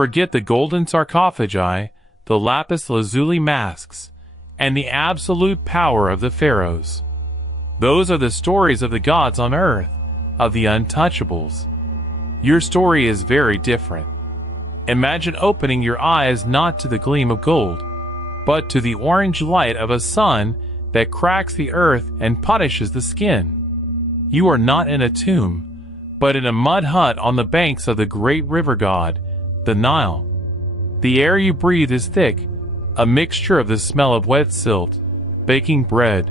Forget the golden sarcophagi, the lapis lazuli masks, and the absolute power of the pharaohs. Those are the stories of the gods on earth, of the untouchables. Your story is very different. Imagine opening your eyes not to the gleam of gold, but to the orange light of a sun that cracks the earth and punishes the skin. You are not in a tomb, but in a mud hut on the banks of the great river god, the Nile. The air you breathe is thick, a mixture of the smell of wet silt, baking bread,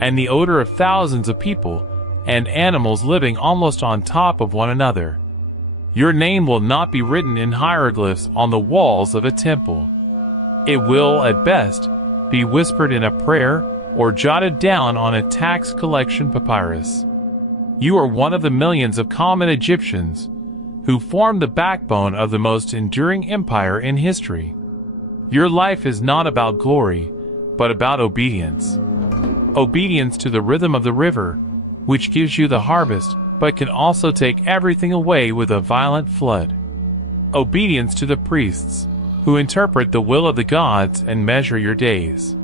and the odor of thousands of people and animals living almost on top of one another. Your name will not be written in hieroglyphs on the walls of a temple. It will, at best, be whispered in a prayer or jotted down on a tax collection papyrus. You are one of the millions of common Egyptians who formed the backbone of the most enduring empire in history. Your life is not about glory, but about obedience. Obedience to the rhythm of the river, which gives you the harvest, but can also take everything away with a violent flood. Obedience to the priests, who interpret the will of the gods and measure your days.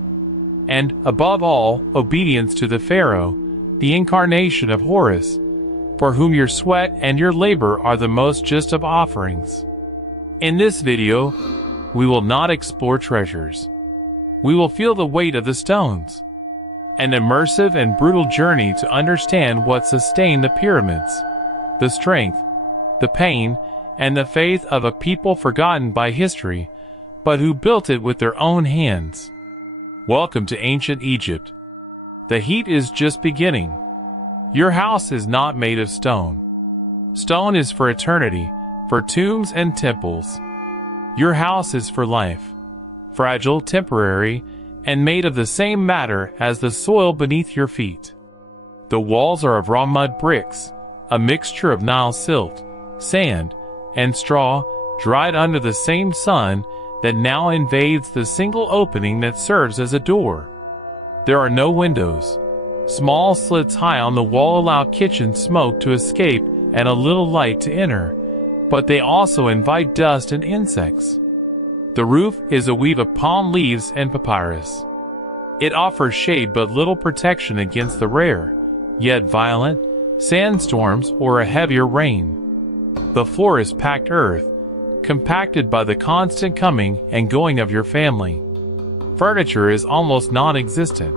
And, above all, obedience to the pharaoh, the incarnation of Horus, for whom your sweat and your labor are the most just of offerings. In this video, we will not explore treasures. We will feel the weight of the stones. An immersive and brutal journey to understand what sustained the pyramids, the strength, the pain, and the faith of a people forgotten by history, but who built it with their own hands. Welcome to ancient Egypt. The heat is just beginning. Your house is not made of stone. Stone is for eternity, for tombs and temples. Your house is for life, fragile, temporary, and made of the same matter as the soil beneath your feet. The walls are of raw mud bricks, a mixture of Nile silt, sand, and straw, dried under the same sun that now invades the single opening that serves as a door. There are no windows. Small slits high on the wall allow kitchen smoke to escape and a little light to enter, but they also invite dust and insects. The roof is a weave of palm leaves and papyrus. It offers shade but little protection against the rare, yet violent, sandstorms or a heavier rain. The floor is packed earth, compacted by the constant coming and going of your family. Furniture is almost non-existent.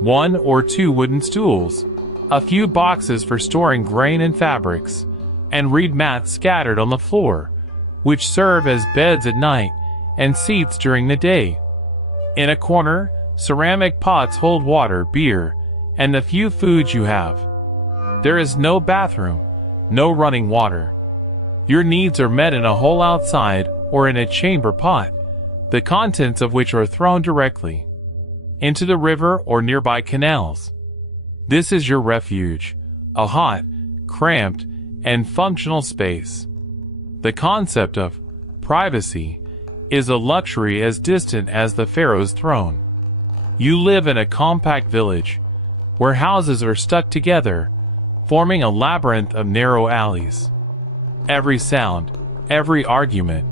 1 or 2 wooden stools, a few boxes for storing grain and fabrics, and reed mats scattered on the floor, which serve as beds at night and seats during the day. In a corner, ceramic pots hold water, beer, and the few foods you have. There is no bathroom, no running water. Your needs are met in a hole outside or in a chamber pot, the contents of which are thrown directly into the river or nearby canals. This is your refuge, a hot, cramped, and functional space. The concept of privacy is a luxury as distant as the pharaoh's throne. You live in a compact village, where houses are stuck together, forming a labyrinth of narrow alleys. Every sound, every argument,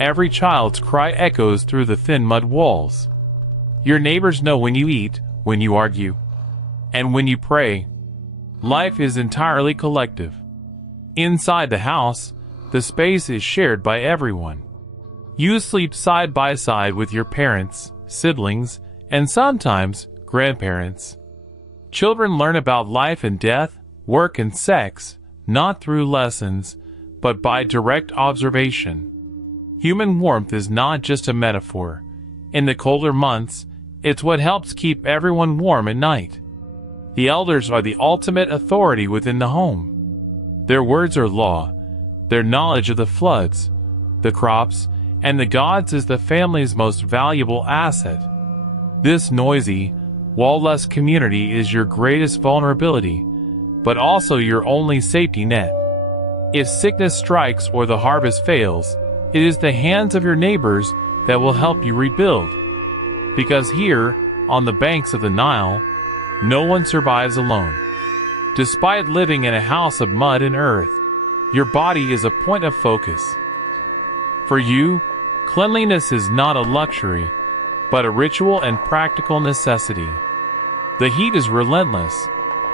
every child's cry echoes through the thin mud walls. Your neighbors know when you eat, when you argue, and when you pray. Life is entirely collective. Inside the house, the space is shared by everyone. You sleep side by side with your parents, siblings, and sometimes grandparents. Children learn about life and death, work and sex, not through lessons, but by direct observation. Human warmth is not just a metaphor. In the colder months, it's what helps keep everyone warm at night. The elders are the ultimate authority within the home. Their words are law. Their knowledge of the floods, the crops, and the gods is the family's most valuable asset. This noisy, wall-less community is your greatest vulnerability, but also your only safety net. If sickness strikes or the harvest fails, it is the hands of your neighbors that will help you rebuild. Because here, on the banks of the Nile, no one survives alone. Despite living in a house of mud and earth, your body is a point of focus. For you, cleanliness is not a luxury, but a ritual and practical necessity. The heat is relentless,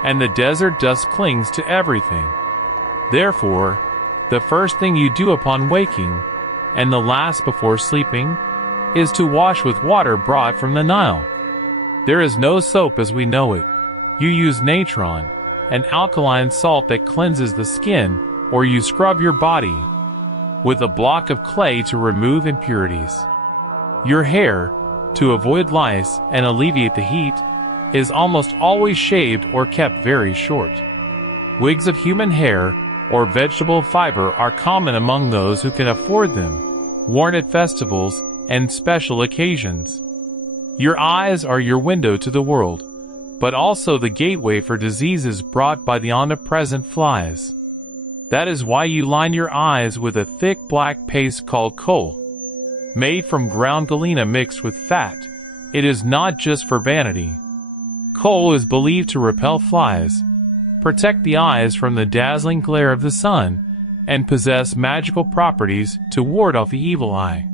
and the desert dust clings to everything. Therefore, the first thing you do upon waking, and the last before sleeping, is to wash with water brought from the Nile. There is no soap as we know it. You use natron, an alkaline salt that cleanses the skin, or you scrub your body with a block of clay to remove impurities. Your hair, to avoid lice and alleviate the heat, is almost always shaved or kept very short. Wigs of human hair or vegetable fiber are common among those who can afford them, worn at festivals and special occasions. Your eyes are your window to the world, but also the gateway for diseases brought by the omnipresent flies. That is why you line your eyes with a thick black paste called kohl. Made from ground galena mixed with fat, it is not just for vanity. Kohl is believed to repel flies, protect the eyes from the dazzling glare of the sun, and possess magical properties to ward off the evil eye.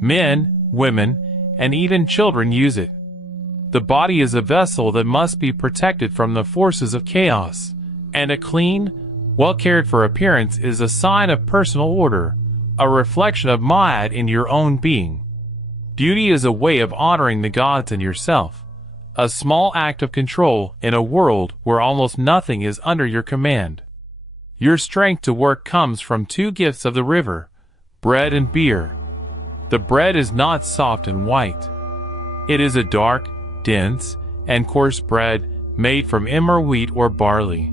Men, women, and even children use it. The body is a vessel that must be protected from the forces of chaos, and a clean, well-cared-for appearance is a sign of personal order, a reflection of Ma'at in your own being. Beauty is a way of honoring the gods and yourself, a small act of control in a world where almost nothing is under your command. Your strength to work comes from two gifts of the river, bread and beer. The bread is not soft and white. It is a dark, dense, and coarse bread made from emmer wheat or barley.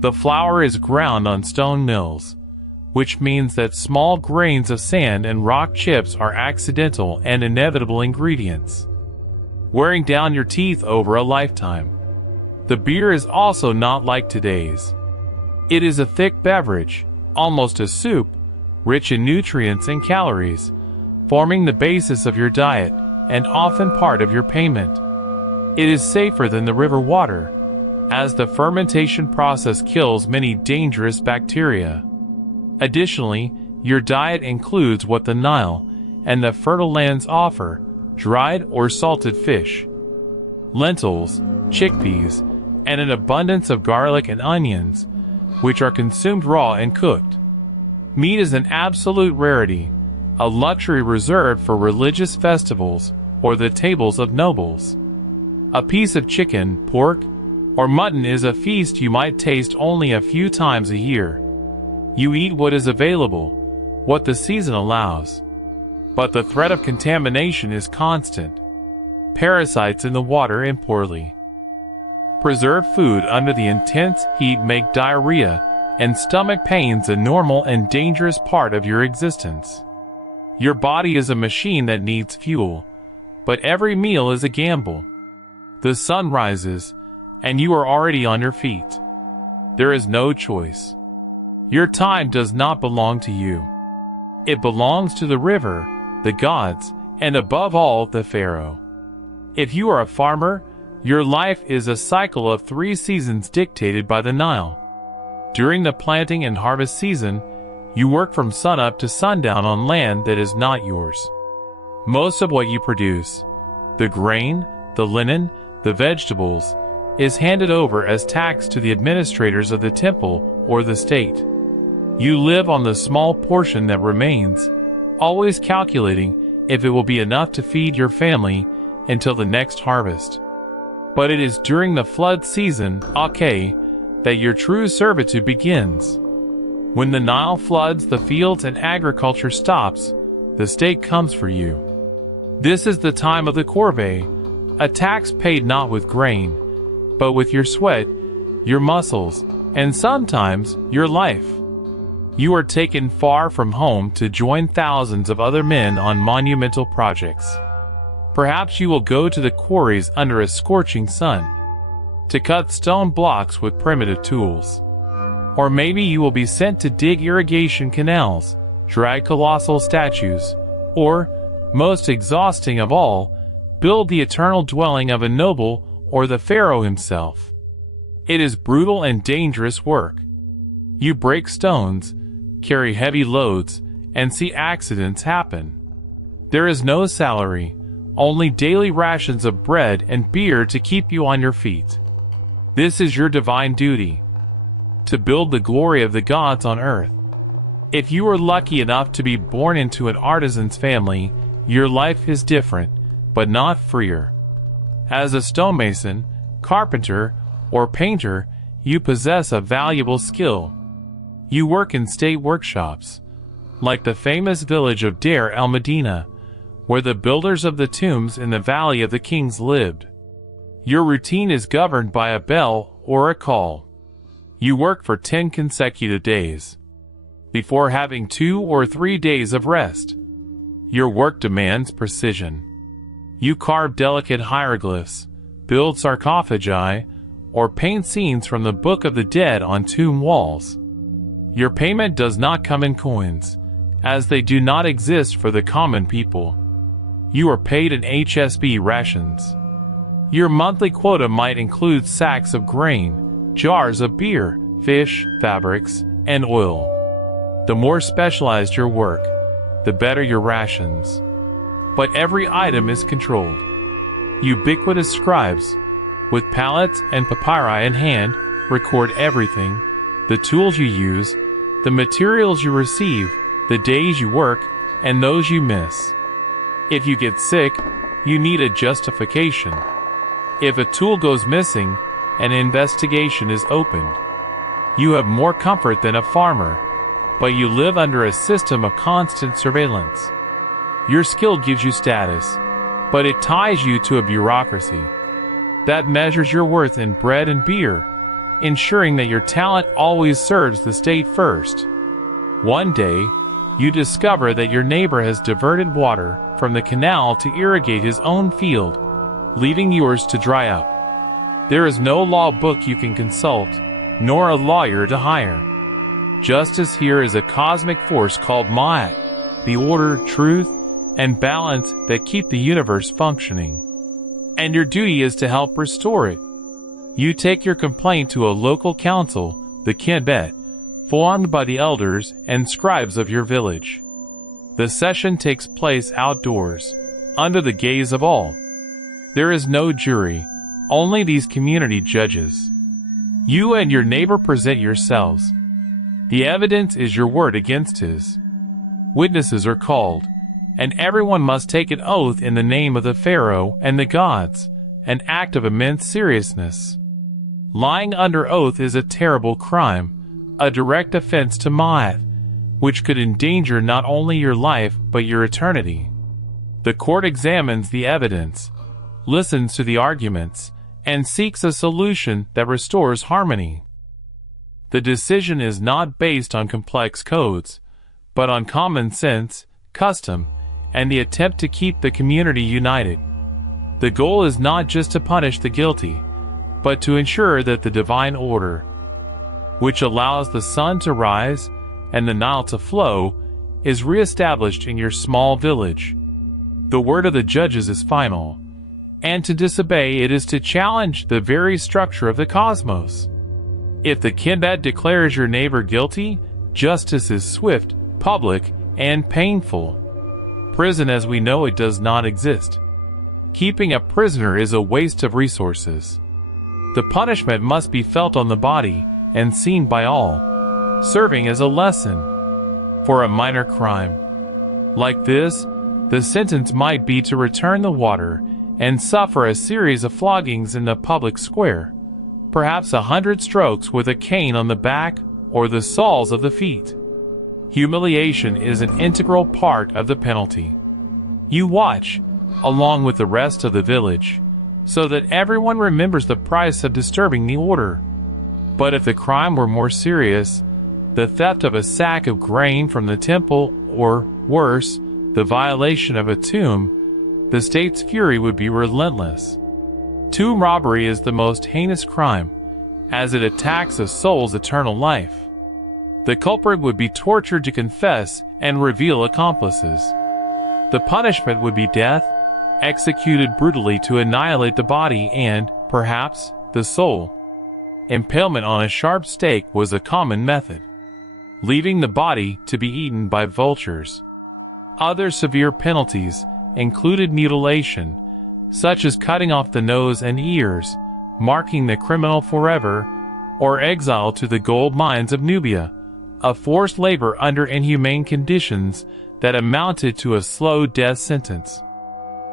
The flour is ground on stone mills, which means that small grains of sand and rock chips are accidental and inevitable ingredients, wearing down your teeth over a lifetime. The beer is also not like today's. It is a thick beverage, almost a soup, rich in nutrients and calories, forming the basis of your diet and often part of your payment. It is safer than the river water, as the fermentation process kills many dangerous bacteria. Additionally, your diet includes what the Nile and the fertile lands offer: dried or salted fish, lentils, chickpeas, and an abundance of garlic and onions, which are consumed raw and cooked. Meat is an absolute rarity, a luxury reserved for religious festivals or the tables of nobles. A piece of chicken, pork, or mutton is a feast you might taste only a few times a year. You eat what is available, what the season allows. But the threat of contamination is constant. Parasites in the water and poorly preserved food under the intense heat make diarrhea and stomach pains a normal and dangerous part of your existence. Your body is a machine that needs fuel, but every meal is a gamble. The sun rises, and you are already on your feet. There is no choice. Your time does not belong to you. It belongs to the river, the gods, and above all, the pharaoh. If you are a farmer, your life is a cycle of 3 seasons dictated by the Nile. During the planting and harvest season, you work from sunup to sundown on land that is not yours. Most of what you produce, the grain, the linen, the vegetables, is handed over as tax to the administrators of the temple or the state. You live on the small portion that remains, always calculating if it will be enough to feed your family until the next harvest. But it is during the flood season, okay, that your true servitude begins. When the Nile floods the fields and agriculture stops, the state comes for you. This is the time of the corvée, a tax paid not with grain, but with your sweat, your muscles, and sometimes your life. You are taken far from home to join thousands of other men on monumental projects. Perhaps you will go to the quarries under a scorching sun to cut stone blocks with primitive tools. Or maybe you will be sent to dig irrigation canals, drag colossal statues, or, most exhausting of all, build the eternal dwelling of a noble or the pharaoh himself. It is brutal and dangerous work. You break stones, carry heavy loads, and see accidents happen. There is no salary, only daily rations of bread and beer to keep you on your feet. This is your divine duty, to build the glory of the gods on earth. If you are lucky enough to be born into an artisan's family, your life is different, but not freer. As a stonemason, carpenter, or painter, you possess a valuable skill. You work in state workshops, like the famous village of Deir el-Medina, where the builders of the tombs in the Valley of the Kings lived. Your routine is governed by a bell or a call. You work for 10 consecutive days, before having 2 or 3 days of rest. Your work demands precision. You carve delicate hieroglyphs, build sarcophagi, or paint scenes from the Book of the Dead on tomb walls. Your payment does not come in coins, as they do not exist for the common people. You are paid in HSB rations. Your monthly quota might include sacks of grain, jars of beer, fish, fabrics, and oil. The more specialized your work, the better your rations. But every item is controlled. Ubiquitous scribes, with palettes and papyri in hand, record everything: the tools you use, the materials you receive, the days you work, and those you miss. If you get sick, you need a justification. If a tool goes missing, an investigation is opened. You have more comfort than a farmer, but you live under a system of constant surveillance. Your skill gives you status, but it ties you to a bureaucracy that measures your worth in bread and beer, ensuring that your talent always serves the state first. One day, you discover that your neighbor has diverted water from the canal to irrigate his own field, leaving yours to dry up. There is no law book you can consult, nor a lawyer to hire. Justice here is a cosmic force called Ma'at, the order, truth, and balance that keep the universe functioning. And your duty is to help restore it. You take your complaint to a local council, the Kinbet, formed by the elders and scribes of your village. The session takes place outdoors, under the gaze of all. There is no jury, only these community judges. You and your neighbor present yourselves. The evidence is your word against his. Witnesses are called, and everyone must take an oath in the name of the pharaoh and the gods, an act of immense seriousness. Lying under oath is a terrible crime, a direct offense to Ma'at, which could endanger not only your life but your eternity. The court examines the evidence, listens to the arguments, and seeks a solution that restores harmony. The decision is not based on complex codes, but on common sense, custom, and the attempt to keep the community united. The goal is not just to punish the guilty, but to ensure that the divine order, which allows the sun to rise and the Nile to flow, is reestablished in your small village. The word of the judges is final, and to disobey it is to challenge the very structure of the cosmos. If the Kinbet declares your neighbor guilty, justice is swift, public, and painful. Prison as we know it does not exist. Keeping a prisoner is a waste of resources. The punishment must be felt on the body and seen by all, serving as a lesson. For a minor crime like this, the sentence might be to return the water and suffer a series of floggings in the public square, perhaps 100 strokes with a cane on the back or the soles of the feet. Humiliation is an integral part of the penalty. You watch, along with the rest of the village, so that everyone remembers the price of disturbing the order. But if the crime were more serious, the theft of a sack of grain from the temple, or worse, the violation of a tomb, the state's fury would be relentless. Tomb robbery is the most heinous crime, as it attacks a soul's eternal life. The culprit would be tortured to confess and reveal accomplices. The punishment would be death, executed brutally to annihilate the body and, perhaps, the soul. Impalement on a sharp stake was a common method. leaving the body to be eaten by vultures. Other severe penalties included mutilation, such as cutting off the nose and ears, marking the criminal forever, or exile to the gold mines of Nubia, a forced labor under inhumane conditions that amounted to a slow death sentence.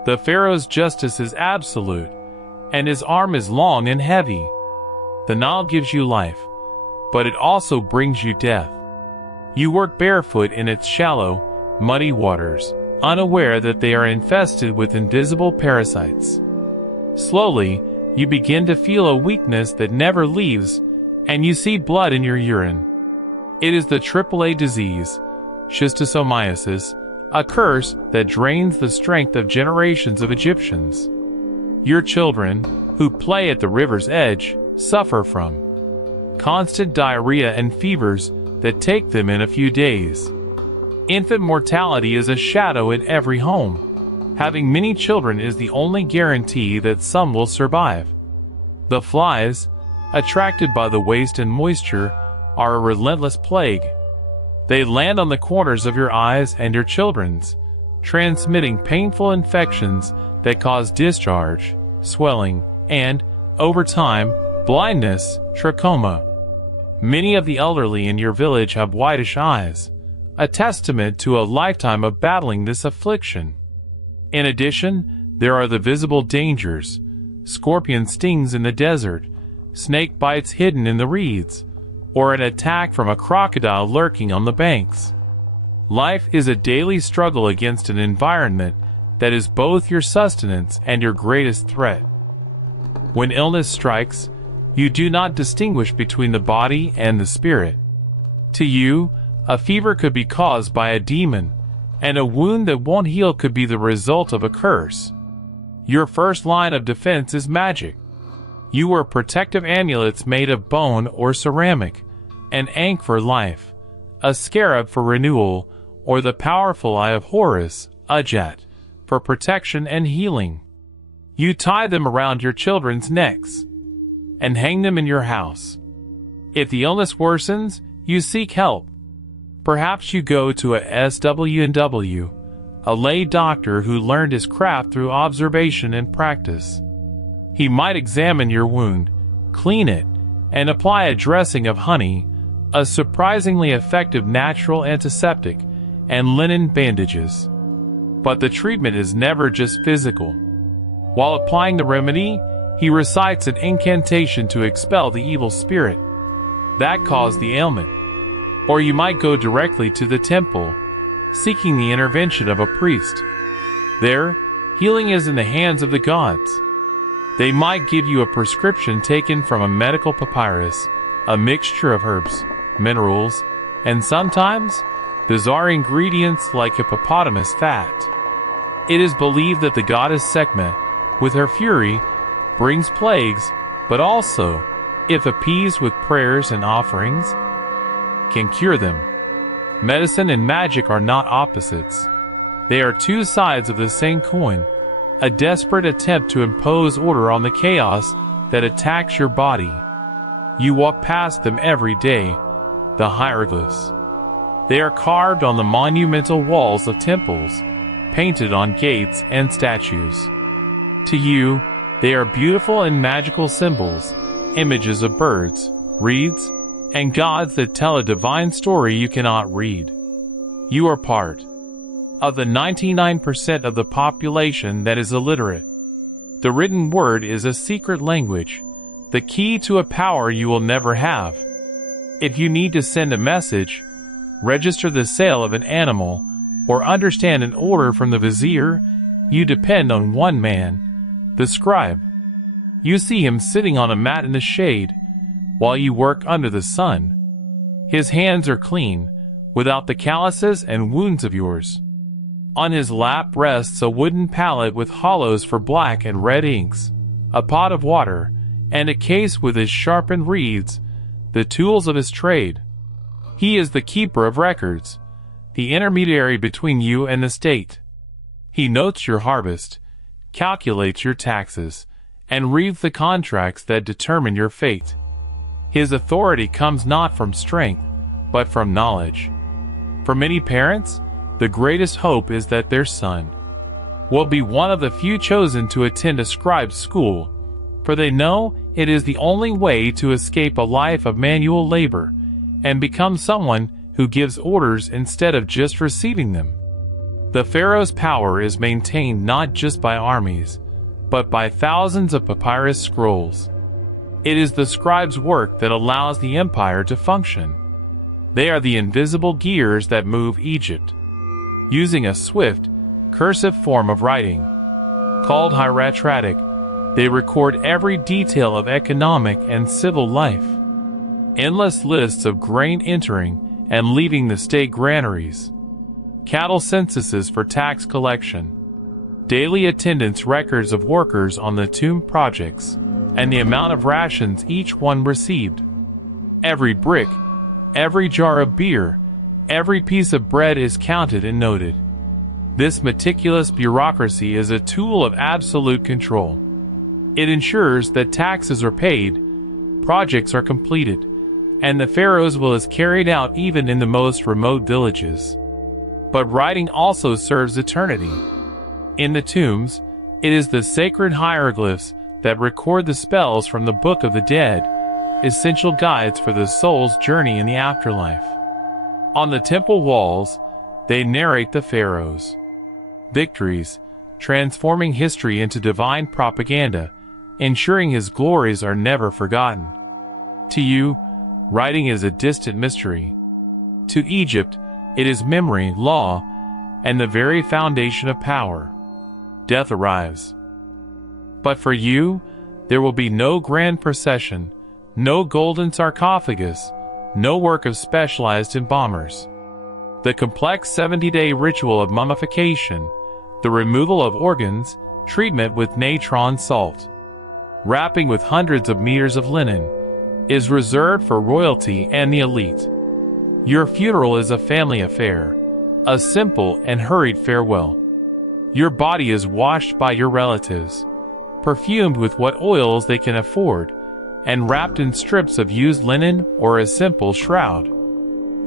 The pharaoh's justice is absolute, and his arm is long and heavy. The Nile gives you life, but it also brings you death. You work barefoot in its shallow, muddy waters, unaware that they are infested with invisible parasites. Slowly, you begin to feel a weakness that never leaves, and you see blood in your urine. It is the AAA disease, schistosomiasis, a curse that drains the strength of generations of Egyptians. Your children, who play at the river's edge, suffer from constant diarrhea and fevers that take them in a few days. Infant mortality is a shadow in every home. Having many children is the only guarantee that some will survive. The flies, attracted by the waste and moisture, are a relentless plague. They land on the corners of your eyes and your children's, transmitting painful infections that cause discharge, swelling, and, over time, blindness, trachoma. Many of the elderly in your village have whitish eyes, a testament to a lifetime of battling this affliction. In addition, there are the visible dangers: scorpion stings in the desert, snake bites hidden in the reeds, or an attack from a crocodile lurking on the banks. Life is a daily struggle against an environment that is both your sustenance and your greatest threat. When illness strikes, you do not distinguish between the body and the spirit. To you, a fever could be caused by a demon, and a wound that won't heal could be the result of a curse. Your first line of defense is magic. You wear protective amulets made of bone or ceramic, an ankh for life, a scarab for renewal, or the powerful eye of Horus, Ajat, for protection and healing. You tie them around your children's necks and hang them in your house. If the illness worsens, you seek help. Perhaps you go to a SW&W, a lay doctor who learned his craft through observation and practice. He might examine your wound, clean it, and apply a dressing of honey, a surprisingly effective natural antiseptic, and linen bandages. But the treatment is never just physical. While applying the remedy, he recites an incantation to expel the evil spirit that caused the ailment. Or you might go directly to the temple, seeking the intervention of a priest. There, healing is in the hands of the gods. They might give you a prescription taken from a medical papyrus, a mixture of herbs, minerals, and sometimes bizarre ingredients like hippopotamus fat. It is believed that the goddess Sekhmet, with her fury, brings plagues, but also, if appeased with prayers and offerings, can cure them. Medicine and magic are not opposites. They are two sides of the same coin, a desperate attempt to impose order on the chaos that attacks your body. You walk past them every day, the hieroglyphs. They are carved on the monumental walls of temples, painted on gates and statues. To you, they are beautiful and magical symbols, images of birds, reeds, and gods that tell a divine story you cannot read. You are part of the 99% of the population that is illiterate. The written word is a secret language, the key to a power you will never have. If you need to send a message, register the sale of an animal, or understand an order from the vizier, you depend on one man, the scribe. You see him sitting on a mat in the shade, while you work under the sun. His hands are clean, without the calluses and wounds of yours. On his lap rests a wooden pallet with hollows for black and red inks, a pot of water, and a case with his sharpened reeds, the tools of his trade. He is the keeper of records, the intermediary between you and the state. He notes your harvest, calculates your taxes, and reads the contracts that determine your fate. His authority comes not from strength, but from knowledge. For many parents, the greatest hope is that their son will be one of the few chosen to attend a scribe's school, for they know it is the only way to escape a life of manual labor and become someone who gives orders instead of just receiving them. The pharaoh's power is maintained not just by armies, but by thousands of papyrus scrolls. It is the scribe's work that allows the empire to function. They are the invisible gears that move Egypt. Using a swift, cursive form of writing, called hieratic, they record every detail of economic and civil life. Endless lists of grain entering and leaving the state granaries, cattle censuses for tax collection, daily attendance records of workers on the tomb projects, and the amount of rations each one received. Every brick, every jar of beer, every piece of bread is counted and noted. This meticulous bureaucracy is a tool of absolute control. It ensures that taxes are paid, projects are completed, and the pharaoh's will is carried out even in the most remote villages. But writing also serves eternity. In the tombs, it is the sacred hieroglyphs that record the spells from the Book of the Dead, essential guides for the soul's journey in the afterlife. On the temple walls, they narrate the pharaoh's victories, transforming history into divine propaganda, ensuring his glories are never forgotten. To you, writing is a distant mystery. To Egypt, it is memory, law, and the very foundation of power. Death arrives. But for you, there will be no grand procession, no golden sarcophagus, no work of specialized embalmers. The complex 70-day ritual of mummification, the removal of organs, treatment with natron salt, wrapping with hundreds of meters of linen, is reserved for royalty and the elite. Your funeral is a family affair, a simple and hurried farewell. Your body is washed by your relatives, perfumed with what oils they can afford, and wrapped in strips of used linen or a simple shroud.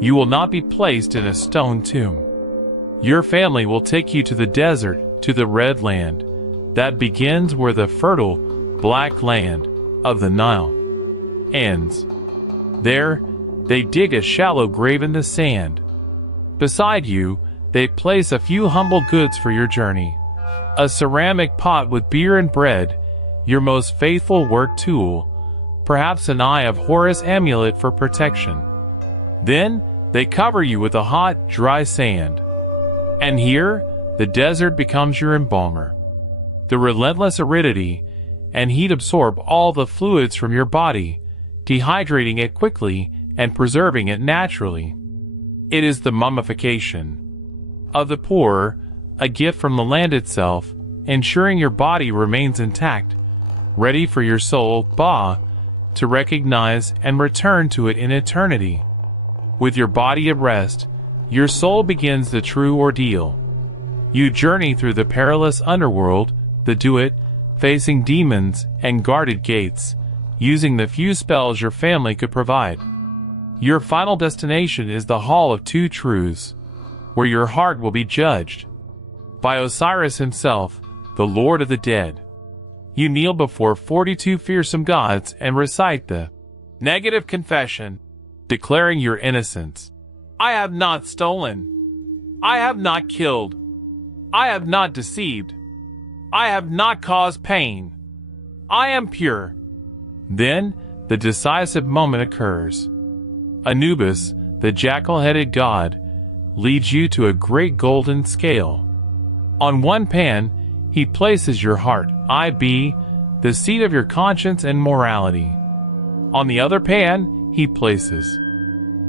You will not be placed in a stone tomb. Your family will take you to the desert, to the Red Land, that begins where the fertile, black land of the Nile ends. There, they dig a shallow grave in the sand. Beside you, they place a few humble goods for your journey. A ceramic pot with beer and bread, your most faithful work tool, perhaps an Eye of Horus amulet for protection. Then, they cover you with a hot, dry sand. And here, the desert becomes your embalmer. The relentless aridity and heat absorb all the fluids from your body, dehydrating it quickly and preserving it naturally. It is the mummification of the poor, a gift from the land itself, ensuring your body remains intact, ready for your soul, to recognize and return to it in eternity. With your body at rest, your soul begins the true ordeal. You journey through the perilous underworld, the Duat, facing demons and guarded gates, using the few spells your family could provide. Your final destination is the Hall of Two Truths, where your heart will be judged by Osiris himself, the Lord of the Dead. You kneel before 42 fearsome gods and recite the negative confession, declaring your innocence. I have not stolen. I have not killed. I have not deceived. I have not caused pain. I am pure. Then, the decisive moment occurs. Anubis, the jackal-headed god, leads you to a great golden scale. On one pan, he places your heart, the seat of your conscience and morality. On the other pan, he places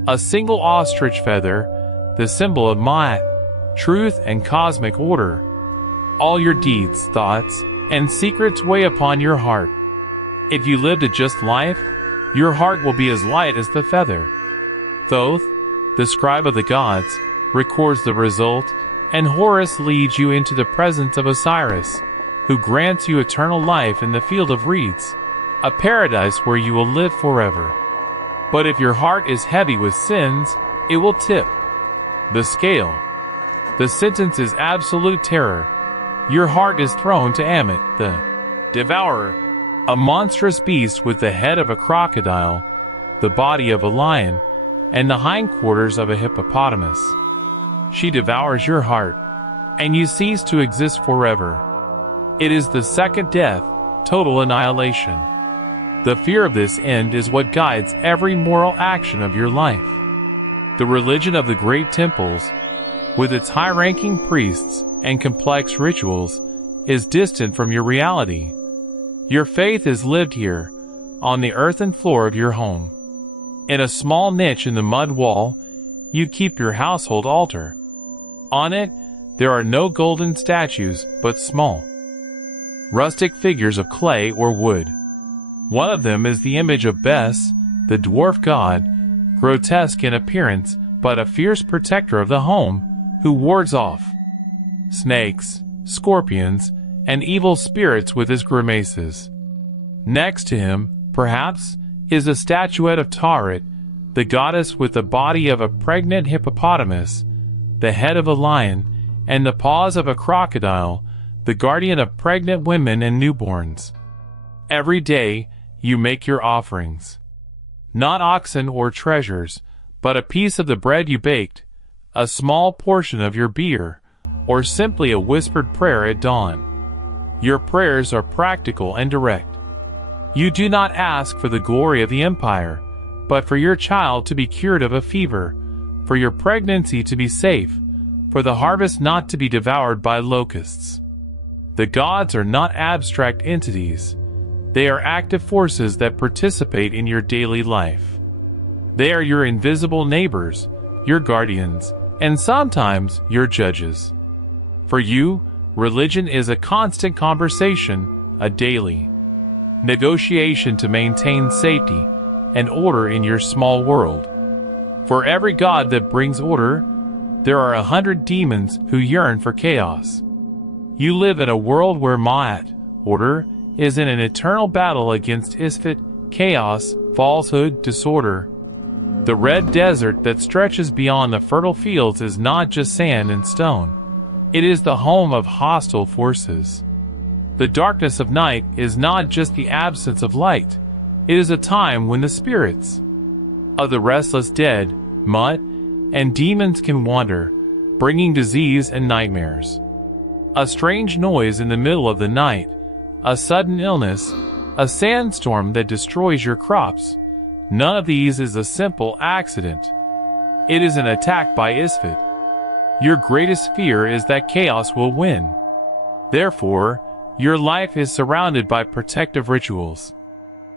a single ostrich feather, the symbol of Ma'at, truth and cosmic order. All your deeds, thoughts, and secrets weigh upon your heart. If you lived a just life, your heart will be as light as the feather. Thoth, the scribe of the gods, records the result, and Horus leads you into the presence of Osiris, who grants you eternal life in the field of reeds, a paradise where you will live forever. But if your heart is heavy with sins, It will tip the scale. The sentence is absolute terror. Your heart is thrown to Amit, the devourer, a monstrous beast with the head of a crocodile, the body of a lion, and the hindquarters of a hippopotamus. She devours your heart, and you cease to exist forever. It is the second death, total annihilation. The fear of this end is what guides every moral action of your life. The religion of the great temples, with its high-ranking priests and complex rituals, is distant from your reality. Your faith is lived here, on the earthen floor of your home. In a small niche in the mud wall, you keep your household altar. On it, there are no golden statues, but small, rustic figures of clay or wood. One of them is the image of Bes, the dwarf god, grotesque in appearance, but a fierce protector of the home, who wards off snakes, scorpions, and evil spirits with his grimaces. Next to him, perhaps, is a statuette of Taret, the goddess with the body of a pregnant hippopotamus, the head of a lion, and the paws of a crocodile, the guardian of pregnant women and newborns. Every day, you make your offerings. Not oxen or treasures, but a piece of the bread you baked, a small portion of your beer, or simply a whispered prayer at dawn. Your prayers are practical and direct. You do not ask for the glory of the empire, but for your child to be cured of a fever, for your pregnancy to be safe, for the harvest not to be devoured by locusts. The gods are not abstract entities. They are active forces that participate in your daily life. They are your invisible neighbors, your guardians, and sometimes your judges. For you, religion is a constant conversation, a daily negotiation to maintain safety and order in your small world. For every god that brings order, there are 100 demons who yearn for chaos. You live in a world where Ma'at, order, is in an eternal battle against Isfet, chaos, falsehood, disorder. The red desert that stretches beyond the fertile fields is not just sand and stone. It is the home of hostile forces. The darkness of night is not just the absence of light. It is a time when the spirits of the restless dead, Mut, and demons can wander, bringing disease and nightmares. A strange noise in the middle of the night, a sudden illness, a sandstorm that destroys your crops. None of these is a simple accident. It is an attack by Isfet. Your greatest fear is that chaos will win. Therefore, your life is surrounded by protective rituals.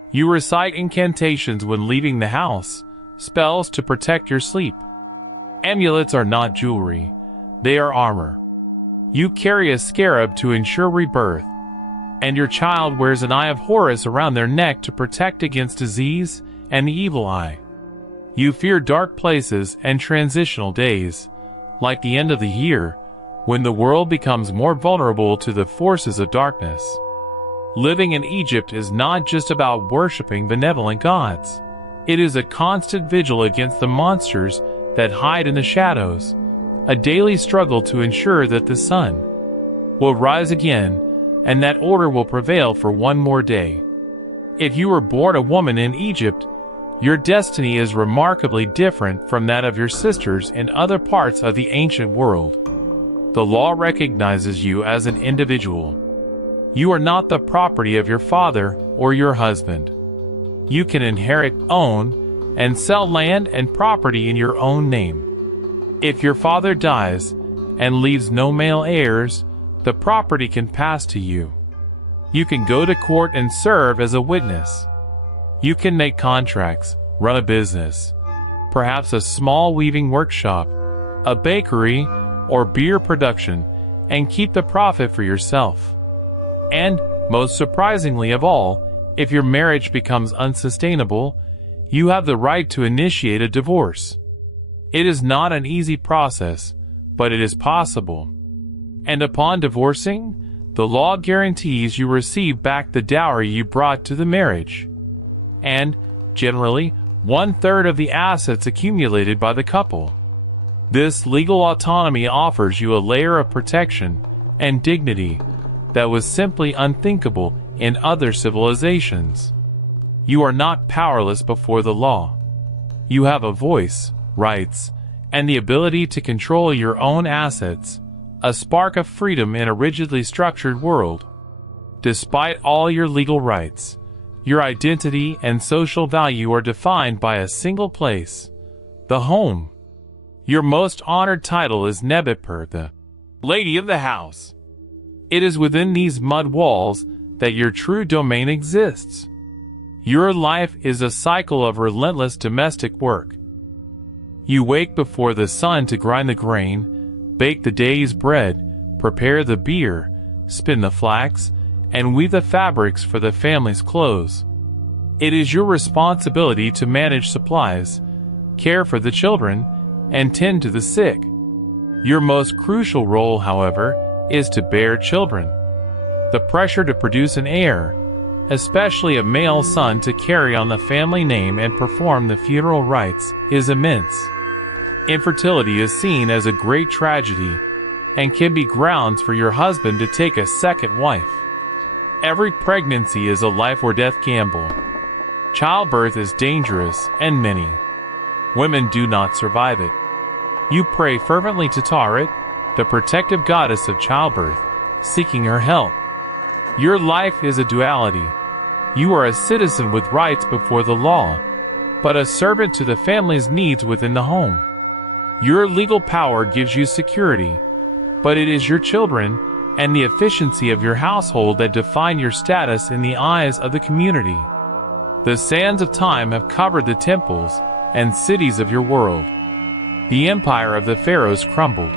You recite incantations when leaving the house, spells to protect your sleep. Amulets are not jewelry. They are armor. You carry a scarab to ensure rebirth, and your child wears an eye of Horus around their neck to protect against disease and the evil eye. You fear dark places and transitional days, like the end of the year, when the world becomes more vulnerable to the forces of darkness. Living in Egypt is not just about worshiping benevolent gods. It is a constant vigil against the monsters that hide in the shadows, a daily struggle to ensure that the sun will rise again and that order will prevail for one more day. If you were born a woman in Egypt, your destiny is remarkably different from that of your sisters in other parts of the ancient world. The law recognizes you as an individual. You are not the property of your father or your husband. You can inherit, own, and sell land and property in your own name. If your father dies and leaves no male heirs, the property can pass to you. You can go to court and serve as a witness. You can make contracts, run a business, perhaps a small weaving workshop, a bakery, or beer production, and keep the profit for yourself. And, most surprisingly of all, if your marriage becomes unsustainable, you have the right to initiate a divorce. It is not an easy process, but it is possible. And upon divorcing, the law guarantees you receive back the dowry you brought to the marriage. And, generally, 1/3 of the assets accumulated by the couple. This legal autonomy offers you a layer of protection and dignity that was simply unthinkable in other civilizations. You are not powerless before the law. You have a voice, rights, and the ability to control your own assets, a spark of freedom in a rigidly structured world. Despite all your legal rights, your identity and social value are defined by a single place, the home. Your most honored title is Nebetper, the Lady of the House. It is within these mud walls that your true domain exists. Your life is a cycle of relentless domestic work. You wake before the sun to grind the grain, bake the day's bread, prepare the beer, spin the flax, and weave the fabrics for the family's clothes. It is your responsibility to manage supplies, care for the children, and tend to the sick. Your most crucial role, however, is to bear children. The pressure to produce an heir, especially a male son to carry on the family name and perform the funeral rites, is immense. Infertility is seen as a great tragedy and can be grounds for your husband to take a second wife. Every pregnancy is a life or death gamble. Childbirth is dangerous, and many women do not survive it. You pray fervently to Taret, the protective goddess of childbirth, seeking her help. Your life is a duality. You are a citizen with rights before the law, but a servant to the family's needs within the home. Your legal power gives you security, but it is your children and the efficiency of your household that define your status in the eyes of the community. The sands of time have covered the temples and cities of your world. The empire of the pharaohs crumbled,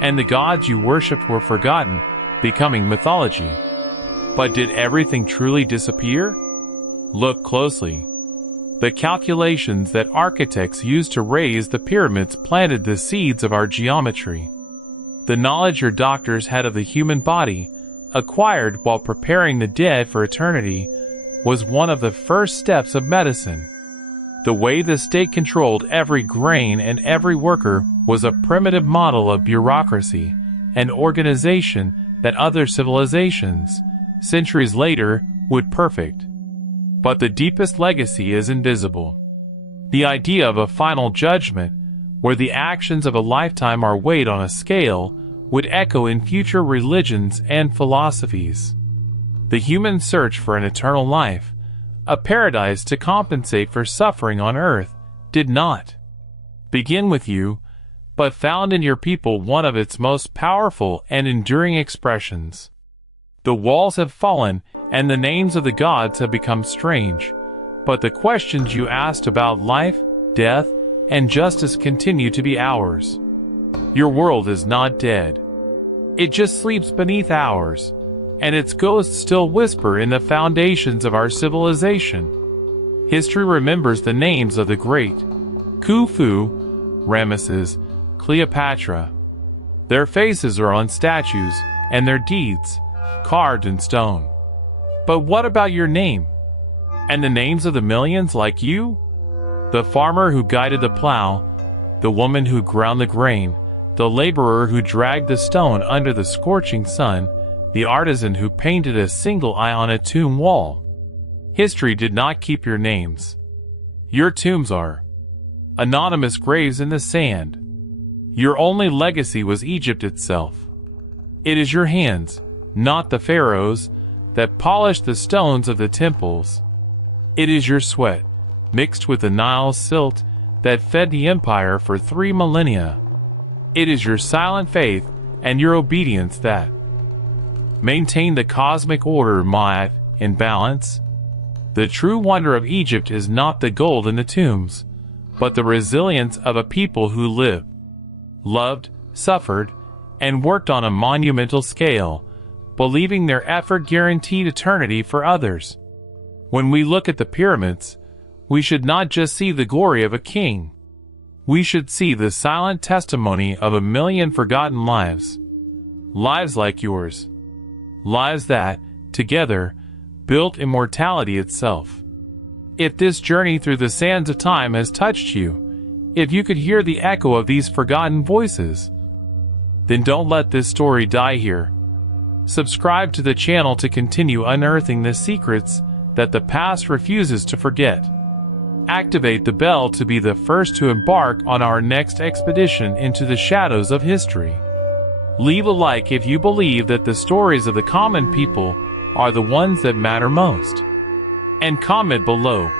and the gods you worshipped were forgotten, becoming mythology. But did everything truly disappear? Look closely. The calculations that architects used to raise the pyramids planted the seeds of our geometry. The knowledge your doctors had of the human body, acquired while preparing the dead for eternity, was one of the first steps of medicine. The way the state controlled every grain and every worker was a primitive model of bureaucracy and organization that other civilizations, centuries later, would perfect. But the deepest legacy is invisible. The idea of a final judgment, where the actions of a lifetime are weighed on a scale, would echo in future religions and philosophies. The human search for an eternal life, a paradise to compensate for suffering on earth, did not begin with you, but found in your people one of its most powerful and enduring expressions. The walls have fallen, and the names of the gods have become strange, but the questions you asked about life, death, and justice continue to be ours. Your world is not dead. It just sleeps beneath ours, and its ghosts still whisper in the foundations of our civilization. History remembers the names of the great: Khufu, Ramesses, Cleopatra. Their faces are on statues, and their deeds carved in stone. But what about your name? And the names of the millions like you? The farmer who guided the plow, the woman who ground the grain, the laborer who dragged the stone under the scorching sun, the artisan who painted a single eye on a tomb wall. History did not keep your names. Your tombs are anonymous graves in the sand. Your only legacy was Egypt itself. It is your hands, not the pharaohs, that polished the stones of the temples. It is your sweat, mixed with the Nile's silt, that fed the empire for 3 millennia. It is your silent faith and your obedience that maintained the cosmic order Ma'at in balance. The true wonder of Egypt is not the gold in the tombs, but the resilience of a people who lived, loved, suffered, and worked on a monumental scale, believing their effort guaranteed eternity for others. When we look at the pyramids, we should not just see the glory of a king. We should see the silent testimony of 1 million forgotten lives. Lives like yours. Lives that, together, built immortality itself. If this journey through the sands of time has touched you, if you could hear the echo of these forgotten voices, then don't let this story die here. Subscribe to the channel to continue unearthing the secrets that the past refuses to forget. Activate the bell to be the first to embark on our next expedition into the shadows of history. Leave a like if you believe that the stories of the common people are the ones that matter most. And comment below,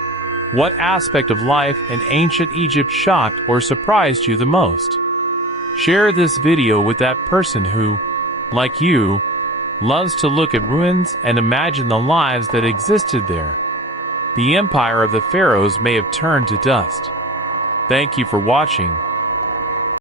what aspect of life in ancient Egypt shocked or surprised you the most? Share this video with that person who, like you, loves to look at ruins and imagine the lives that existed there. The empire of the pharaohs may have turned to dust. Thank you for watching.